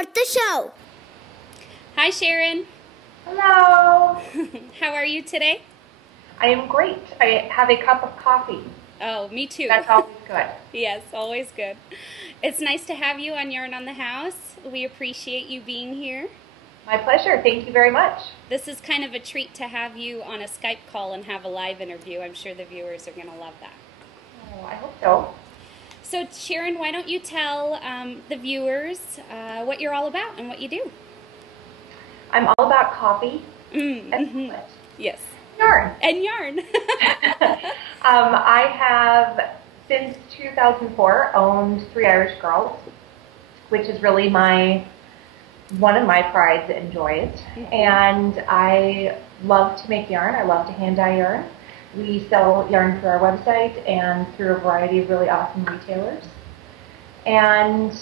start the show. Hi, Sharon. Hello. How are you today? I am great. I have a cup of coffee. Oh, me too. That's always good. Yes, always good. It's nice to have you on Yarn on the House. We appreciate you being here. My pleasure. Thank you very much. This is kind of a treat to have you on a Skype call and have a live interview. I'm sure the viewers are going to love that. Oh, I hope so. So, Sharon, why don't you tell the viewers what you're all about and what you do? I'm all about coffee Mm-hmm. and chocolate. Yes. Yarn. And yarn. I have, since 2004, owned Three Irish Girls, which is really one of my prides and joys. Mm-hmm. And I love to make yarn. I love to hand dye yarn. We sell yarn through our website and through a variety of really awesome retailers. And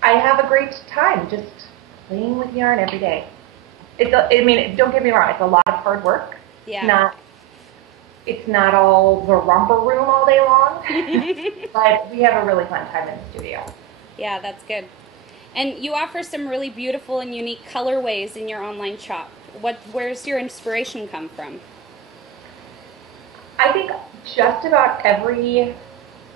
I have a great time just playing with yarn every day. Don't get me wrong, it's a lot of hard work. Yeah. It's not all the romper room all day long, but we have a really fun time in the studio. Yeah, that's good. And you offer some really beautiful and unique colorways in your online shop. Where's your inspiration come from? I think just about every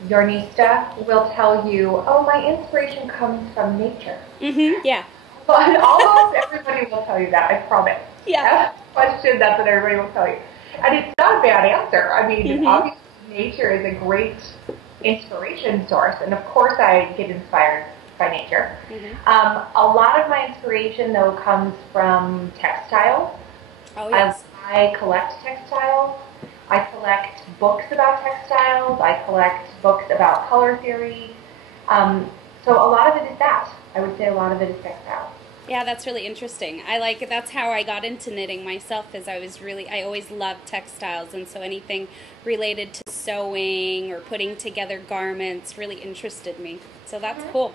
yarnista will tell you, oh, my inspiration comes from nature. Mm-hmm. Yeah. But almost everybody will tell you that, I promise. Yeah. Ask a question, that's what everybody will tell you. And it's not a bad answer. I mean, obviously nature is a great inspiration source, and of course I get inspired by nature. Mm-hmm. A lot of my inspiration, though, comes from textiles. Oh, yes. I collect textiles. I collect books about textiles. I collect books about color theory. So a lot of it is that. I would say a lot of it is textiles. Yeah, that's really interesting. That's how I got into knitting myself, is I always loved textiles, and so anything related to sewing or putting together garments really interested me. So that's cool.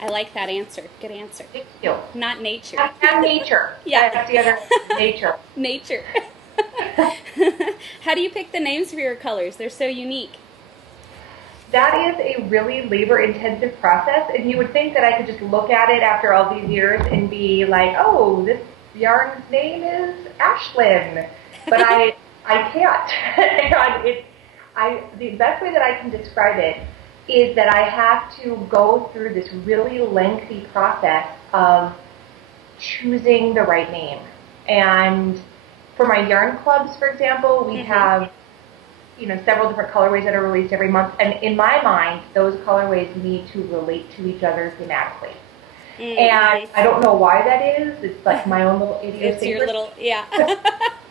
I like that answer. Good answer. Thank you. Not nature. And nature. Yeah. That's the other nature. Nature. How do you pick the names for your colors? They're so unique. That is a really labor-intensive process, and you would think that I could just look at it after all these years and be like, oh, this yarn's name is Ashlyn, but I can't. And the best way that I can describe it is that I have to go through this really lengthy process of choosing the right name. And for my yarn clubs, for example, we have several different colorways that are released every month, and in my mind, those colorways need to relate to each other thematically. And I don't know why that is. It's like my own little idiosyncrasy. It's your little, yeah.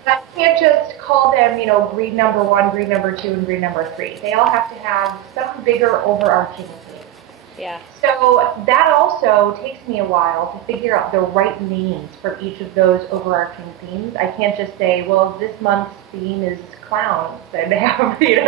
I can't just call them, breed number 1, breed number 2, and breed number 3. They all have to have some bigger overarching theme. Yeah. So that also takes me a while to figure out the right names for each of those overarching themes. I can't just say, well, this month's theme is clowns, and have, it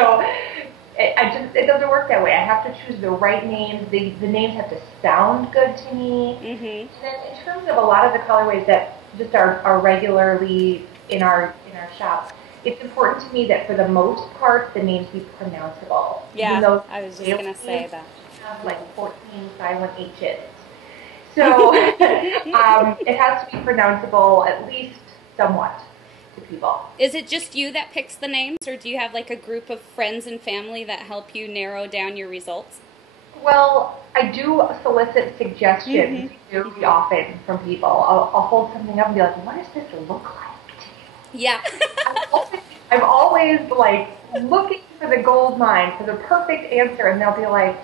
doesn't work that way. I have to choose the right names. The names have to sound good to me. Mm-hmm. And then in terms of a lot of the colorways that just are regularly in our shop, it's important to me that for the most part, the names be pronounceable. Yeah, I was just going to say that. Have like 14 silent H's. So it has to be pronounceable at least somewhat to people. Is it just you that picks the names, or do you have like a group of friends and family that help you narrow down your results? Well, I do solicit suggestions very often from people. I'll hold something up and be like, what does this look like to you? Yeah. I'm always like looking for the gold mine, for the perfect answer, and they'll be like,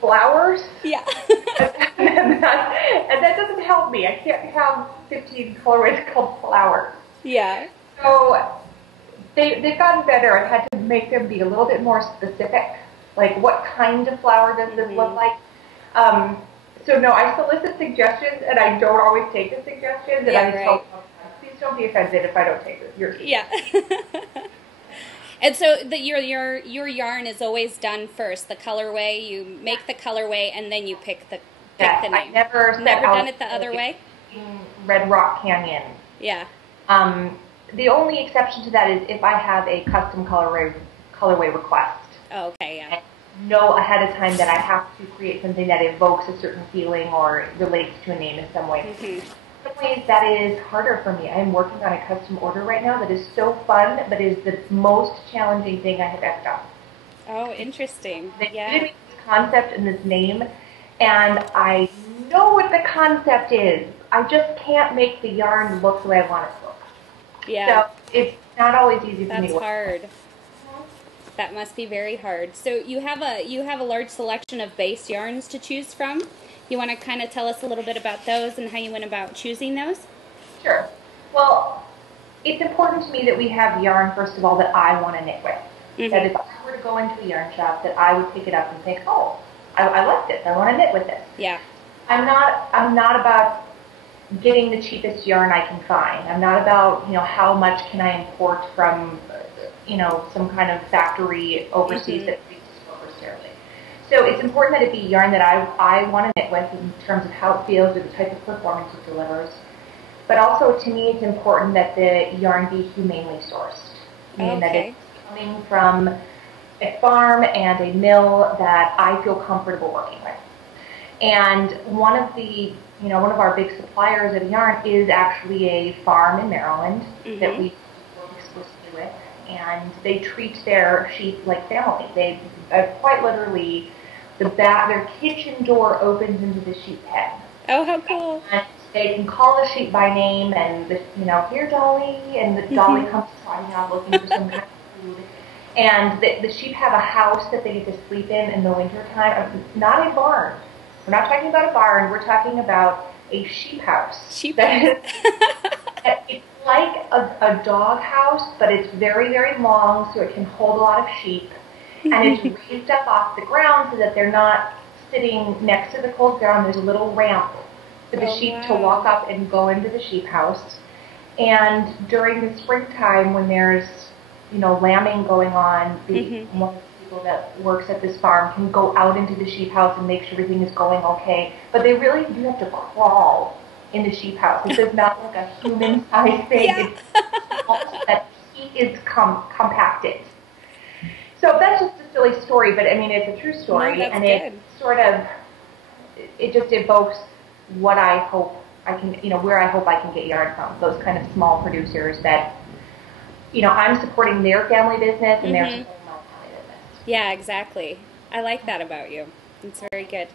flowers? Yeah. and that doesn't help me. I can't have 15 colorways called flowers. Yeah. So they've gotten better. I've had to make them be a little bit more specific. Like, what kind of flower does this look like? So no, I solicit suggestions, and I don't always take the suggestions. And I tell them, please don't be offended if I don't take this. Yeah. And so your yarn is always done first. The colorway, you make the colorway, and then you pick the name. I've never done it the other way? Red Rock Canyon. Yeah. The only exception to that is if I have a custom colorway request. Oh, okay, yeah. know ahead of time that I have to create something that evokes a certain feeling or relates to a name in some way. Mm-hmm. In some ways, that is harder for me. I am working on a custom order right now that is so fun, but is the most challenging thing I have ever done. Oh, interesting. They Yeah. gave me this concept and this name, and I know what the concept is. I just can't make the yarn look the way I want it to look. Yeah. So it's not always easy for me That's to work. hard. That must be very hard. So you have a large selection of base yarns to choose from. You want to kind of tell us a little bit about those and how you went about choosing those? Sure. Well, it's important to me that we have yarn, first of all, that I want to knit with. That Mm-hmm. if I were to go into a yarn shop, that I would pick it up and think, oh, I like this. I want to knit with this. Yeah. I'm not about getting the cheapest yarn I can find. I'm not about, how much can I import from, some kind of factory overseas Mm-hmm. that produces over sterling. So it's important that it be yarn that I want to knit with in terms of how it feels or the type of performance it delivers. But also, to me, it's important that the yarn be humanely sourced, meaning that it's Okay. coming from a farm and a mill that I feel comfortable working with. And one of our big suppliers of yarn is actually a farm in Maryland that Mm-hmm. we work exclusively with, and they treat their sheep like family. They quite literally, their kitchen door opens into the sheep pen, Oh, how cool. and they can call the sheep by name, and here Dolly, and the Dolly Mm-hmm. comes trotting out looking for some kind of food. And the sheep have a house that they get to sleep in the wintertime, not a barn. We're not talking about a barn, we're talking about a sheep house. Sheep That house. is, it's like a dog house, but it's very, very long, so it can hold a lot of sheep. And it's raised up off the ground so that they're not sitting next to the cold ground. There's a little ramp for the Oh, sheep to walk wow. up and go into the sheep house. And during the springtime, when there's lambing going on, Mm-hmm. one of the people that works at this farm can go out into the sheep house and make sure everything is going okay. But they really do have to crawl in the sheep house. This is not like a human-sized thing. Yeah. It's small so that heat is compacted. So that's just a silly story, but I mean it's a true No, story, that's and it good. sort of it just evokes what I hope I can, where I hope I can get yarn from. Those kind of small producers that, I'm supporting their family business and they're Mm-hmm. supporting my family business. Yeah, exactly. I like that about you. It's very good.